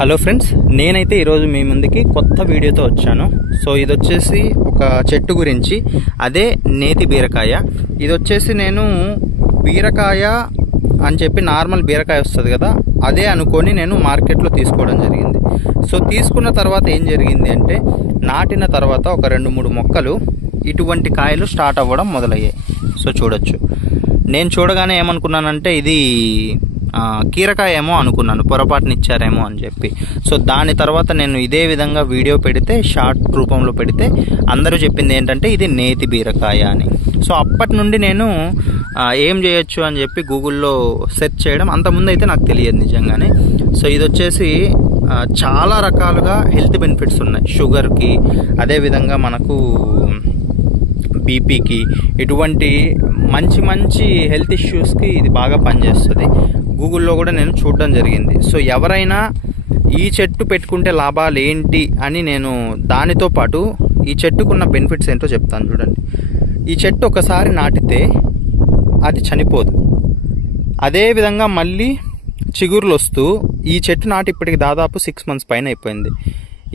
Hello friends, నేనైతే ఈరోజు మీ ముందుకి కొత్త వీడియోతో వచ్చాను. సో ఇది వచ్చేసి ఒక చెట్టు గురించి, అదే నేతి బీరకాయ. ఇది వచ్చేసి నేను బీరకాయ అని చెప్పి నార్మల్ బీరకాయ వస్తుంది కదా, అదే అనుకొని నేను మార్కెట్లో తీసుకోవడం జరిగింది. సో తీసుకున్న తర్వాత ఏం జరిగింది అంటే, నాటిన తర్వాత ఒక 2-3 మొక్కలు ఇటువంటి కాయలు స్టార్ట్ అవ్వడం మొదలయ్యాయి. సో చూడొచ్చు, నేను చూడగానే ఏమనుకున్నానంటే ఇది కీరకాయ ఏమో అనుకున్నాను, పొరపాటున ఇచ్చారేమో అని చెప్పి. సో దాని తర్వాత నేను ఇదే విధంగా వీడియో పెడితే, షార్ట్ రూపంలో పెడితే అందరూ చెప్పింది ఏంటంటే ఇది నేతి బీరకాయ అని. సో అప్పటి నుండి నేను ఏం చేయొచ్చు అని చెప్పి గూగుల్లో సెర్చ్ చేయడం, అంతకుముందు అయితే నాకు తెలియదు నిజంగానే. సో ఇది వచ్చేసి చాలా రకాలుగా హెల్త్ బెనిఫిట్స్ ఉన్నాయి. షుగర్కి, అదేవిధంగా మనకు బీపీకి, ఇటువంటి మంచి మంచి హెల్త్ ఇష్యూస్కి ఇది బాగా పనిచేస్తుంది. గూగుల్లో కూడా నేను చూడడం జరిగింది. సో ఎవరైనా ఈ చెట్టు పెట్టుకుంటే లాభాలు ఏంటి అని నేను దానితో పాటు ఈ చెట్టుకున్న బెనిఫిట్స్ ఏంటో చెప్తాను. చూడండి, ఈ చెట్టు ఒకసారి నాటితే అది చనిపోదు. అదేవిధంగా మళ్ళీ చిగుర్లు వస్తూ, ఈ చెట్టు నాటి ఇప్పటికి దాదాపు 6 months పైన అయిపోయింది.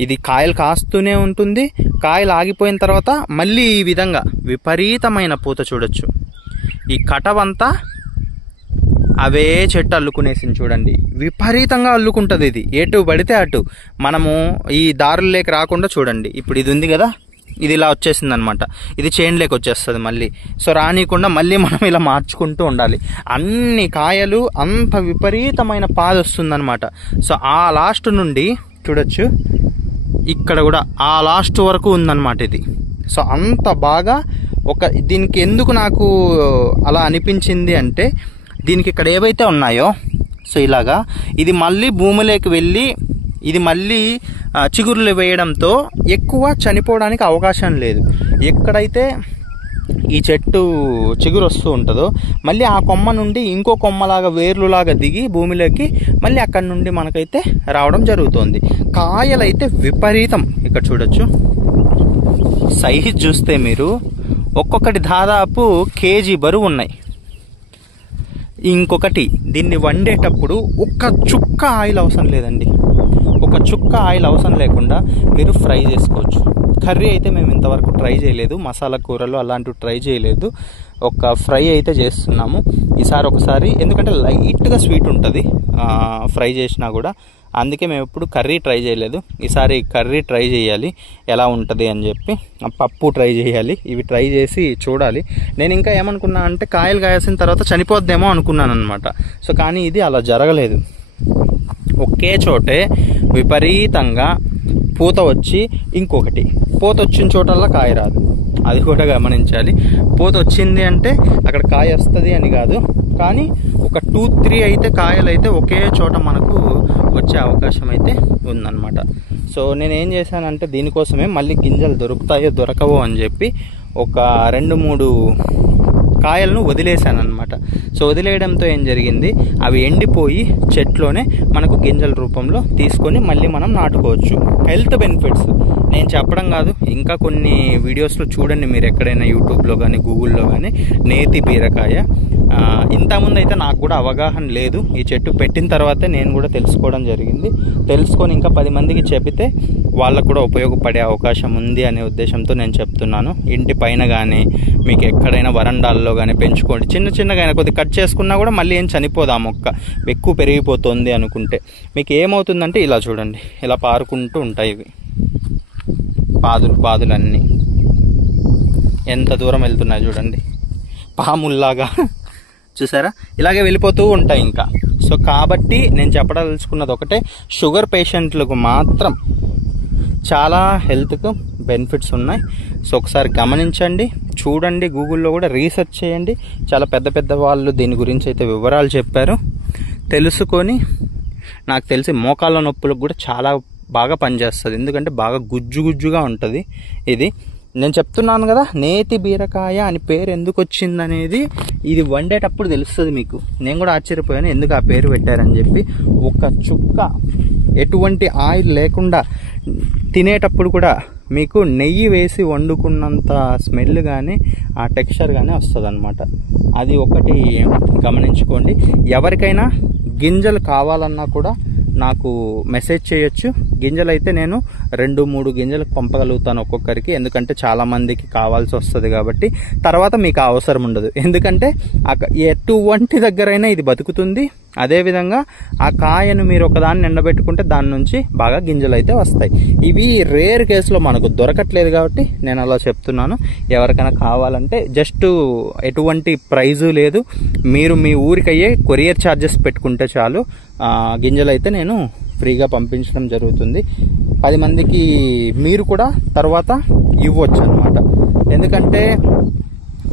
ఇది కాయలు కాస్తూనే ఉంటుంది. కాయలు ఆగిపోయిన తర్వాత మళ్ళీ ఈ విధంగా విపరీతమైన పూత చూడొచ్చు. ఈ కటవంతా అవే చెట్టు అల్లుకునేసింది. చూడండి, విపరీతంగా అల్లుకుంటుంది. ఇది ఎటు పడితే అటు, మనము ఈ దారుల్లోకి రాకుండా చూడండి. ఇప్పుడు ఇది ఉంది కదా, ఇది ఇలా వచ్చేసింది అనమాట. ఇది చైన్లోకి వచ్చేస్తుంది మళ్ళీ. సో రానియకుండా మళ్ళీ మనం ఇలా మార్చుకుంటూ ఉండాలి. అన్ని కాయలు అంత విపరీతమైన పాద వస్తుందన్నమాట. సో ఆ లాస్ట్ నుండి చూడొచ్చు, ఇక్కడ కూడా ఆ లాస్ట్ వరకు ఉందన్నమాట ఇది. సో అంత బాగా దీనికి ఎందుకు నాకు అలా అనిపించింది అంటే, దీనికి ఇక్కడ ఏవైతే ఉన్నాయో, సో ఇలాగా ఇది మళ్ళీ భూమిలోకి వెళ్ళి ఇది మళ్ళీ చిగురులు వేయడంతో ఎక్కువ చనిపోవడానికి అవకాశం లేదు. ఎక్కడైతే ఈ చెట్టు చిగురు వస్తూ ఉంటుందో మళ్ళీ ఆ కొమ్మ నుండి ఇంకో కొమ్మలాగా వేర్లులాగా దిగి భూమిలోకి మళ్ళీ అక్కడి నుండి మనకైతే రావడం జరుగుతుంది. కాయలైతే విపరీతం. ఇక్కడ చూడొచ్చు, సైజ్ చూస్తే మీరు ఒక్కొక్కటి దాదాపు కేజీ బరువు ఉన్నాయి. ఇంకొకటి, దీన్ని వండేటప్పుడు ఒక్క చుక్క ఆయిల్ అవసరం లేదండి. ఒక చుక్క ఆయిల్ అవసరం లేకుండా మీరు ఫ్రై చేసుకోవచ్చు. కర్రీ అయితే మేము ఇంతవరకు ట్రై చేయలేదు, మసాలా కూరలు అలాంటివి ట్రై చేయలేదు. ఒక ఫ్రై అయితే చేస్తున్నాము ఈసారి ఒకసారి, ఎందుకంటే లైట్గా స్వీట్ ఉంటుంది ఫ్రై చేసినా కూడా. అందుకే మేము ఎప్పుడు కర్రీ ట్రై చేయలేదు. ఈసారి కర్రీ ట్రై చేయాలి ఎలా ఉంటుంది అని చెప్పి, పప్పు ట్రై చేయాలి. ఇవి ట్రై చేసి చూడాలి. నేను ఇంకా ఏమనుకున్నా అంటే, కాయలు కాయాల్సిన తర్వాత చనిపోద్దేమో అనుకున్నాను అనమాట. సో కానీ ఇది అలా జరగలేదు. ఒకే చోటే విపరీతంగా పూత వచ్చి, ఇంకొకటి పూత వచ్చిన చోటల్లా కాయ రాదు, అది కూడా గమనించాలి. పూత వచ్చింది అంటే అక్కడ కాయ వస్తుంది అని కాదు, కానీ ఒక 2-3 అయితే కాయలు అయితే ఒకే చోట మనకు వచ్చే అవకాశం అయితే ఉందన్నమాట. సో నేను ఏం చేశానంటే, దీనికోసమే మళ్ళీ గింజలు దొరుకుతాయో దొరకవో అని చెప్పి ఒక 2-3 కాయలను వదిలేశాను అనమాట. సో వదిలేయడంతో ఏం జరిగింది, అవి ఎండిపోయి చెట్లోనే మనకు గింజల రూపంలో తీసుకొని మళ్ళీ మనం నాటుకోవచ్చు. హెల్త్ బెనిఫిట్స్ నేను చెప్పడం కాదు, ఇంకా కొన్ని వీడియోస్లో చూడండి మీరు, ఎక్కడైనా యూట్యూబ్లో కానీ గూగుల్లో కానీ. నేతి బీరకాయ ఇంతకుముందు అయితే నాకు కూడా అవగాహన లేదు. ఈ చెట్టు పెట్టిన తర్వాతే నేను కూడా తెలుసుకోవడం జరిగింది. తెలుసుకొని ఇంకా 10 మందికి చెబితే వాళ్ళకు కూడా ఉపయోగపడే అవకాశం ఉంది అనే ఉద్దేశంతో నేను చెప్తున్నాను. ఇంటి పైన కానీ మీకు ఎక్కడైనా వరండాల్లో కానీ పెంచుకోండి. చిన్నగా కొద్దిగా కట్ చేసుకున్నా కూడా మళ్ళీ ఏం చనిపోదు ఆ మొక్క, ఎక్కువ పెరిగిపోతుంది అనుకుంటే. మీకు ఏమవుతుందంటే ఇలా చూడండి, ఇలా పారుకుంటూ ఉంటాయి ఇవి పాదులన్నీ ఎంత దూరం వెళ్తున్నాయి చూడండి, పాముల్లాగా. చూసారా, ఇలాగే వెళ్ళిపోతూ ఉంటాయి ఇంకా. సో కాబట్టి నేను చెప్పదలుచుకున్నది ఒకటే, షుగర్ పేషెంట్లకు మాత్రం చాలా హెల్త్కు బెనిఫిట్స్ ఉన్నాయి. సో ఒకసారి గమనించండి, చూడండి, గూగుల్లో కూడా రీసెర్చ్ చేయండి. చాలా పెద్ద వాళ్ళు దీని గురించి అయితే వివరాలు చెప్పారు. తెలుసుకొని, నాకు తెలిసి మోకాళ్ళ నొప్పులకు కూడా చాలా బాగా పనిచేస్తుంది. ఎందుకంటే బాగా గుజ్జుగా ఉంటుంది ఇది. నేను చెప్తున్నాను కదా, నేతి బీరకాయ అని పేరు ఎందుకు వచ్చిందనేది ఇది వండేటప్పుడు తెలుస్తుంది మీకు. నేను కూడా ఆశ్చర్యపోయాను ఎందుకు ఆ పేరు పెట్టారని చెప్పి. ఒక చుక్క ఎటువంటి ఆయిల్ లేకుండా తినేటప్పుడు కూడా మీకు నెయ్యి వేసి వండుకున్నంత స్మెల్ కానీ ఆ టెక్స్చర్ కానీ వస్తుంది అనమాట. అది ఒకటి గమనించుకోండి. ఎవరికైనా గింజలు కావాలన్నా కూడా నాకు మెసేజ్ చేయొచ్చు. గింజలు అయితే నేను 2-3 గింజలకు పంపగలుగుతాను ఒక్కొక్కరికి, ఎందుకంటే చాలా మందికి కావాల్సి వస్తుంది కాబట్టి. తర్వాత మీకు అవసరం ఉండదు, ఎందుకంటే ఎటువంటి దగ్గరైనా ఇది బతుకుతుంది. అదేవిధంగా ఆ కాయను మీరు ఒకదాన్ని ఎండబెట్టుకుంటే దాని నుంచి బాగా గింజలు అయితే వస్తాయి. ఇవి రేర్ కేసులో మనకు దొరకట్లేదు కాబట్టి నేను అలా చెప్తున్నాను. ఎవరికైనా కావాలంటే జస్ట్ ఎటువంటి ప్రైజు లేదు, మీరు మీ ఊరికయ్యే కొరియర్ ఛార్జెస్ పెట్టుకుంటే చాలు. గింజలు అయితే నేను ఫ్రీగా పంపించడం జరుగుతుంది. 10 మందికి మీరు కూడా తర్వాత ఇవ్వచ్చు అన్నమాట. ఎందుకంటే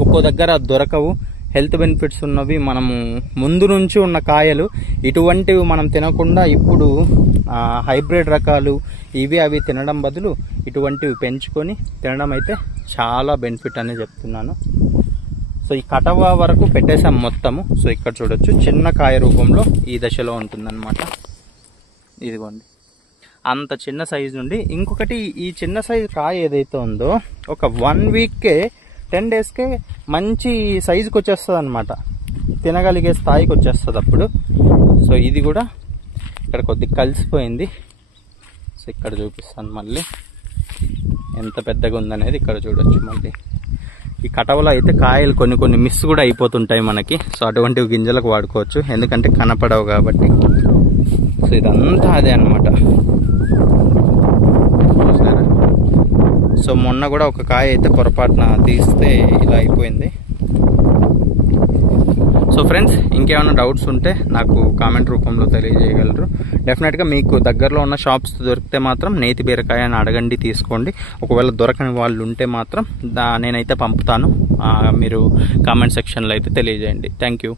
ఒక్కో దగ్గర దొరకవు, హెల్త్ బెనిఫిట్స్ ఉన్నవి, మనము ముందు నుంచి ఉన్న కాయలు ఇటువంటివి మనం తినకుండా ఇప్పుడు హైబ్రిడ్ రకాలు ఇవి అవి తినడం బదులు ఇటువంటివి పెంచుకొని తినడం అయితే చాలా బెనిఫిట్ అని చెప్తున్నాను. సో ఈ కటవ వరకు పెట్టేసాం మొత్తము. సో ఇక్కడ చూడొచ్చు చిన్న కాయ రూపంలో ఈ దశలో ఉంటుందన్నమాట. ఇదిగోండి, అంత చిన్న సైజు నుండి ఇంకొకటి ఈ చిన్న సైజు కాయ ఏదైతే ఉందో ఒక 1 వీక్కే 10 డేస్కే మంచి సైజుకి వచ్చేస్తుంది అనమాట, తినగలిగే స్థాయికి వచ్చేస్తుంది అప్పుడు. సో ఇది కూడా ఇక్కడ కొద్దిగా కలిసిపోయింది. సో ఇక్కడ చూపిస్తాను మళ్ళీ ఎంత పెద్దగా ఉందనేది ఇక్కడ చూడొచ్చు. మళ్ళీ ఈ కటవలో అయితే కాయలు కొన్ని మిస్ కూడా అయిపోతుంటాయి మనకి. సో అటువంటివి గింజలకు వాడుకోవచ్చు, ఎందుకంటే కనపడవు కాబట్టి. సో ఇదంతా అదే అనమాట. చూసారా? సో మొన్న కూడా ఒక కాయ అయితే పొరపాటున తీస్తే ఇలా అయిపోయింది. సో ఫ్రెండ్స్, ఇంకేమైనా డౌట్స్ ఉంటే నాకు కామెంట్ రూపంలో తెలియజేయగలరు. డెఫినెట్గా మీకు దగ్గరలో ఉన్న షాప్స్ దొరికితే మాత్రం నేతి బీరకాయ అని అడగండి, తీసుకోండి. ఒకవేళ దొరకని వాళ్ళు ఉంటే మాత్రం నేనైతే పంపుతాను. మీరు కామెంట్ సెక్షన్లో అయితే తెలియజేయండి. Thank you.